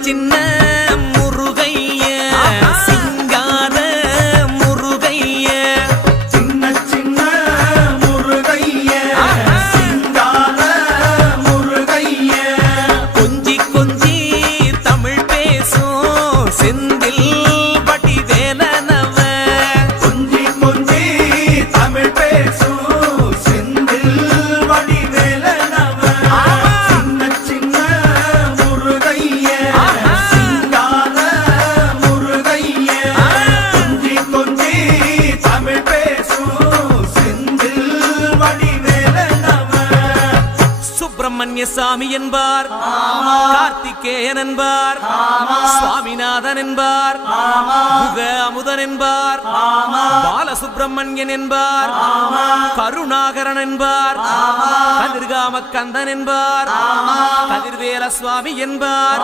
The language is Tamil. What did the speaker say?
சின்ன முருகைய சிங்கார முருகைய சின்ன சின்ன முருகைய சிங்கார முருகைய கொஞ்சி கொஞ்சி தமிழ் பேசும் செந்தில் பட்டி வேலனவ கொஞ்சி கொஞ்சி தமிழ் பேசும் செந்தில் பட்டி வேலனவ சின்ன சின்ன முருகைய சிங்கார முருகைய கொஞ்சி கொஞ்சி தமிழ் பேசும் செந்தில் பட்டி வேலனவ சுப்பிரமணிய சாமி என்பார், கார்த்திகேயன் என்பார், சுவாமிநாதன் என்பார், முக அமுதன் என்பார், பாலசுப்பிரமணியன் என்பார், கருணாகரன் என்பார், கதிர்காம கந்தன் என்பார், கதிர்வேல சுவாமி என்பார்.